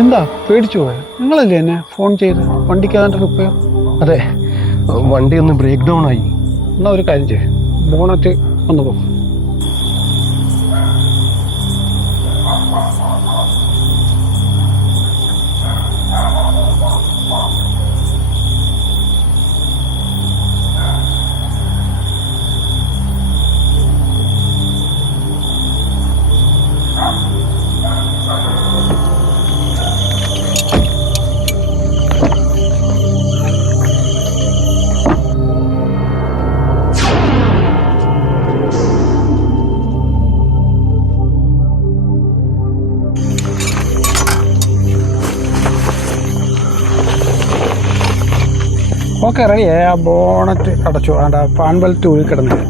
എന്താ പേടിച്ചു പോയോ? നിങ്ങളല്ലേ എന്നെ ഫോൺ ചെയ്ത് വണ്ടിക്ക് ഏതാണ്ട് റിപ്പയർ? അതെ, വണ്ടി ഒന്ന് ബ്രേക്ക് ഡൗൺ ആയി. എന്നാ ഒരു കാര്യം ചെയ്യേ, ബോണറ്റ് ഒന്ന് പോകും. ഓക്കെ, റെഡിയേ. ആ ബോണറ്റ് അടച്ചു. ആണ്ട ഫാൻ ബെൽറ്റ് ഉള്ളിൽ കിടന്നില്ല.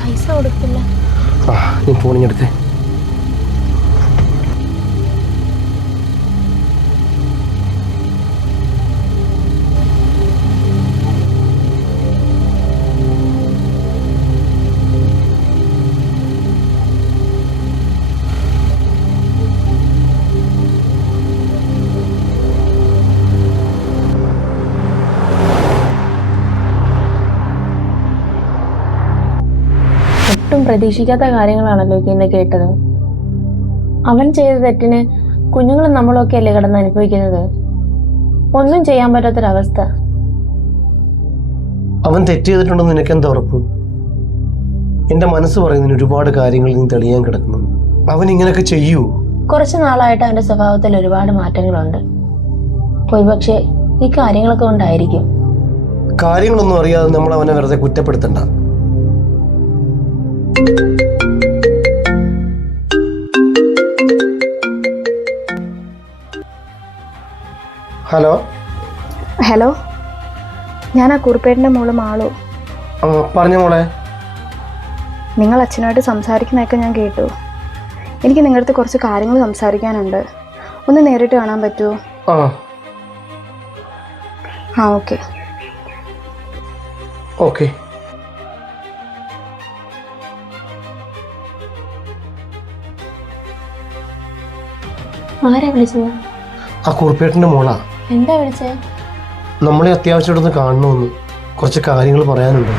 പൈസ കൊടുക്കില്ല. നീ ഫോണിങ്ങെടുത്തേ. ഒട്ടും പ്രതീക്ഷിക്കാത്ത കാര്യങ്ങളാണല്ലോ ഇന്ന് കേട്ടത്. അവൻ ചെയ്ത തെറ്റിന് കുഞ്ഞുങ്ങളും നമ്മളൊക്കെ അല്ലേ കിടന്ന് അനുഭവിക്കുന്നത്. ഒന്നും ചെയ്യാൻ പറ്റാത്തൊരവസ്ഥ. അവൻ തെറ്റ് ചെയ്തിട്ടുണ്ടെന്ന് നിനക്കെന്താ ഉറപ്പ്? എന്റെ മനസ്സ് പറയുന്നതിന് ഒരുപാട് കാര്യങ്ങൾ നീ തെളിയാൻ കിടക്കുന്നു. അവൻ ഇങ്ങനെയൊക്കെ ചെയ്യൂ? കുറച്ച് നാളായിട്ട് അവന്റെ സ്വഭാവത്തിൽ ഒരുപാട് മാറ്റങ്ങളുണ്ട്. ഒരുപക്ഷെ ഈ കാര്യങ്ങളൊക്കെ കൊണ്ടായിരിക്കും. കാര്യങ്ങളൊന്നും അറിയാതെ നമ്മൾ അവനെ വെറുതെ കുറ്റപ്പെടുത്തണ്ട. ഹലോ ഹലോ, ഞാൻ ആ കുറുപ്പേട്ടൻ്റെ മോള് മാളു. പറഞ്ഞ മോളെ. നിങ്ങൾ അച്ഛനുമായിട്ട് സംസാരിക്കുന്നതൊക്കെ ഞാൻ കേട്ടു. എനിക്ക് നിങ്ങളുടെ അടുത്ത് കുറച്ച് കാര്യങ്ങൾ സംസാരിക്കാനുണ്ട്. ഒന്ന് നേരിട്ട് കാണാൻ പറ്റുമോ? ഓക്കെ. ഓക്കെ. ആരാ വിളിച്ചത്? ആ കുറുപ്പേട്ടൻ്റെ മോളാ. എന്താ വിളിച്ചേ? നമ്മളെ അത്യാവശ്യമായിട്ടൊന്ന് കാണണമെന്ന്, കുറച്ച് കാര്യങ്ങൾ പറയാനുണ്ട്.